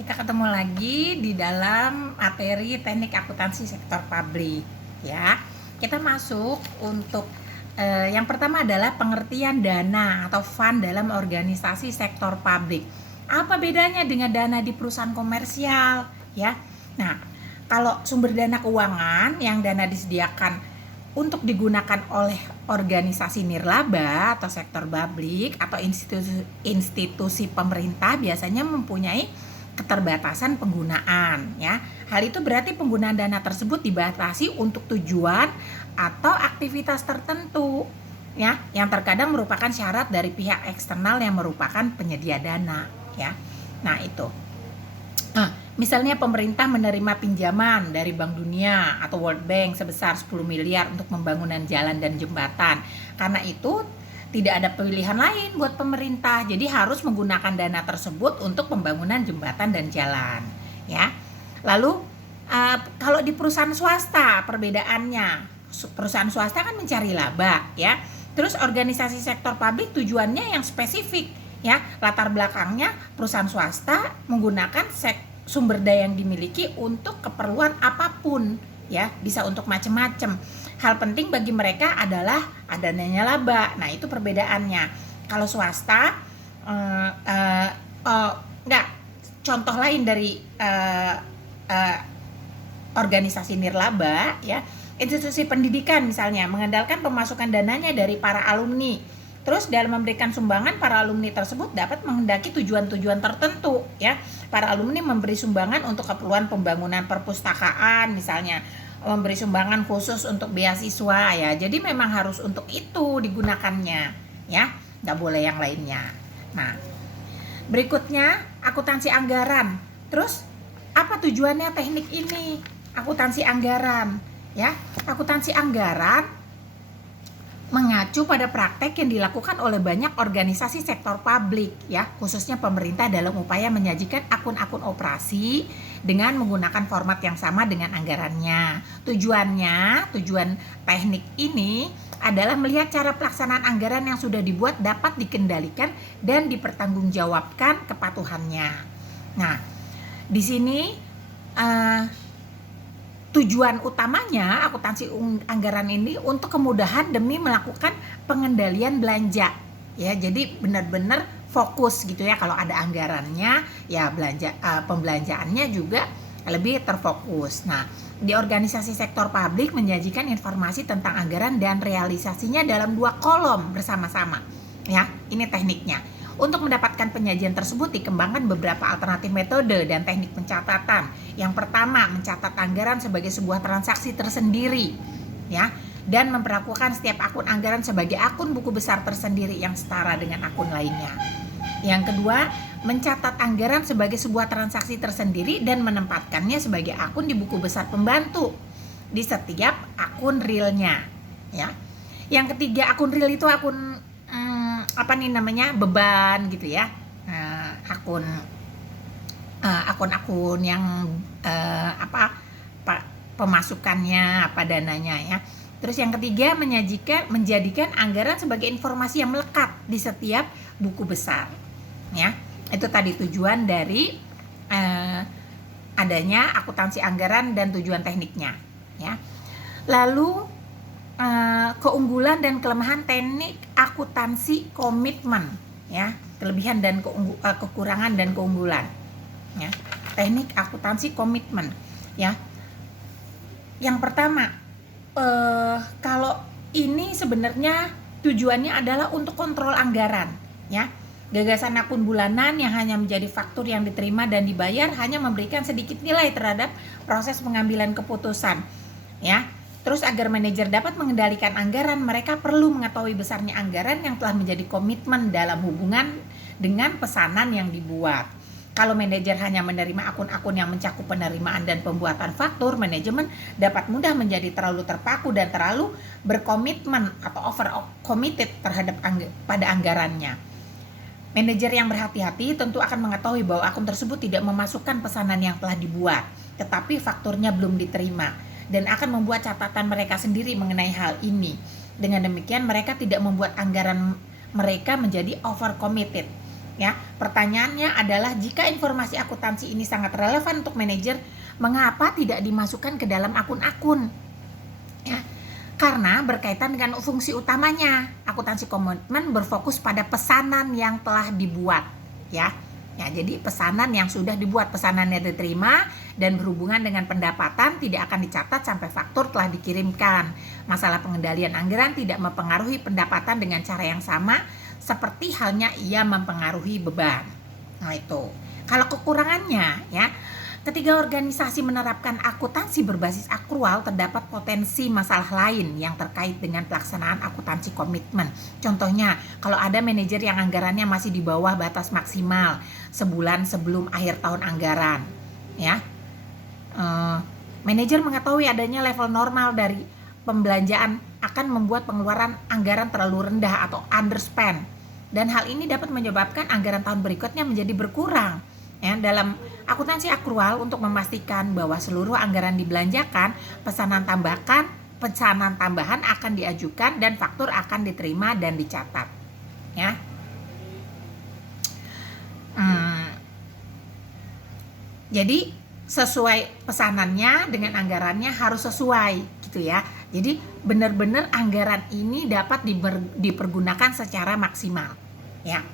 Kita ketemu lagi di dalam materi teknik akuntansi sektor publik ya. Kita masuk untuk yang pertama adalah pengertian dana atau fund dalam organisasi sektor publik. Apa bedanya dengan dana di perusahaan komersial ya? Nah, kalau sumber dana keuangan yang dana disediakan untuk digunakan oleh organisasi nirlaba atau sektor publik atau institusi pemerintah biasanya mempunyai keterbatasan penggunaan ya. Hal itu berarti penggunaan dana tersebut dibatasi untuk tujuan atau aktivitas tertentu ya, yang terkadang merupakan syarat dari pihak eksternal yang merupakan penyedia dana ya. Nah, itu. Misalnya pemerintah menerima pinjaman dari Bank Dunia atau World Bank sebesar 10 miliar untuk pembangunan jalan dan jembatan. Karena itu tidak ada pilihan lain buat pemerintah, jadi harus menggunakan dana tersebut untuk pembangunan jembatan dan jalan ya. Lalu kalau di perusahaan swasta perbedaannya, perusahaan swasta kan mencari laba ya, terus organisasi sektor publik tujuannya yang spesifik ya. Latar belakangnya perusahaan swasta menggunakan sumber daya yang dimiliki untuk keperluan apapun ya, bisa untuk macam-macam. Hal penting bagi mereka adalah adanya laba. Nah, itu perbedaannya. Kalau swasta, contoh lain dari organisasi nirlaba ya, institusi pendidikan misalnya mengandalkan pemasukan dananya dari para alumni. Terus dalam memberikan sumbangan, para alumni tersebut dapat menghendaki tujuan-tujuan tertentu ya. Para alumni memberi sumbangan untuk keperluan pembangunan perpustakaan misalnya, memberi sumbangan khusus untuk beasiswa ya. Jadi memang harus untuk itu digunakannya ya, nggak boleh yang lainnya. Nah, berikutnya akuntansi anggaran. Terus apa tujuannya teknik ini? Akuntansi anggaran ya. Akuntansi anggaran mengacu pada praktek yang dilakukan oleh banyak organisasi sektor publik ya, khususnya pemerintah dalam upaya menyajikan akun-akun operasi dengan menggunakan format yang sama dengan anggarannya. Tujuan teknik ini adalah melihat cara pelaksanaan anggaran yang sudah dibuat dapat dikendalikan dan dipertanggungjawabkan kepatuhannya. Nah, di sini tujuan utamanya akuntansi anggaran ini untuk kemudahan demi melakukan pengendalian belanja ya. Jadi benar-benar fokus gitu ya, kalau ada anggarannya ya pembelanjaannya juga lebih terfokus. Nah, di organisasi sektor publik menyajikan informasi tentang anggaran dan realisasinya dalam 2 kolom bersama-sama ya. Ini tekniknya. Untuk mendapatkan penyajian tersebut dikembangkan beberapa alternatif metode dan teknik pencatatan. Yang pertama, mencatat anggaran sebagai sebuah transaksi tersendiri ya, dan memperlakukan setiap akun anggaran sebagai akun buku besar tersendiri yang setara dengan akun lainnya. Yang kedua, mencatat anggaran sebagai sebuah transaksi tersendiri dan menempatkannya sebagai akun di buku besar pembantu di setiap akun realnya ya. Yang ketiga, akun real itu akun beban gitu ya, akun-akun yang pemasukannya dananya ya. Terus yang ketiga, menjadikan anggaran sebagai informasi yang melekat di setiap buku besar ya. Itu tadi tujuan dari adanya akuntansi anggaran dan tujuan tekniknya ya. Lalu keunggulan dan kelemahan teknik akuntansi komitmen ya, kelebihan dan kekurangan dan keunggulan ya, teknik akuntansi komitmen ya. Yang pertama, kalau ini sebenarnya tujuannya adalah untuk kontrol anggaran ya. Gagasan akun bulanan yang hanya menjadi faktur yang diterima dan dibayar hanya memberikan sedikit nilai terhadap proses pengambilan keputusan ya. Terus agar manajer dapat mengendalikan anggaran, mereka perlu mengetahui besarnya anggaran yang telah menjadi komitmen dalam hubungan dengan pesanan yang dibuat. Kalau manajer hanya menerima akun-akun yang mencakup penerimaan dan pembuatan faktur, manajemen dapat mudah menjadi terlalu terpaku dan terlalu berkomitmen atau over committed pada anggarannya. Manajer yang berhati-hati tentu akan mengetahui bahwa akun tersebut tidak memasukkan pesanan yang telah dibuat, tetapi fakturnya belum diterima, dan akan membuat catatan mereka sendiri mengenai hal ini. Dengan demikian mereka tidak membuat anggaran mereka menjadi over committed Ya, pertanyaannya adalah jika informasi akuntansi ini sangat relevan untuk manajer, mengapa tidak dimasukkan ke dalam akun-akun? Ya, karena berkaitan dengan fungsi utamanya. Akuntansi komitmen berfokus pada pesanan yang telah dibuat, ya. Ya, jadi pesanan yang sudah dibuat, pesanannya diterima dan berhubungan dengan pendapatan tidak akan dicatat sampai faktur telah dikirimkan. Masalah pengendalian anggaran tidak mempengaruhi pendapatan dengan cara yang sama seperti halnya ia mempengaruhi beban. Nah, itu. Kalau kekurangannya, ya, ketika organisasi menerapkan akuntansi berbasis akrual, terdapat potensi masalah lain yang terkait dengan pelaksanaan akuntansi komitmen. Contohnya, kalau ada manajer yang anggarannya masih di bawah batas maksimal sebulan sebelum akhir tahun anggaran, ya, manajer mengetahui adanya level normal dari pembelanjaan akan membuat pengeluaran anggaran terlalu rendah atau underspend, dan hal ini dapat menyebabkan anggaran tahun berikutnya menjadi berkurang. Ya, dalam akuntansi akrual, untuk memastikan bahwa seluruh anggaran dibelanjakan, pesanan tambahan akan diajukan dan faktur akan diterima dan dicatat. Ya. Jadi sesuai pesanannya dengan anggarannya harus sesuai gitu ya. Jadi benar-benar anggaran ini dapat dipergunakan secara maksimal. Ya.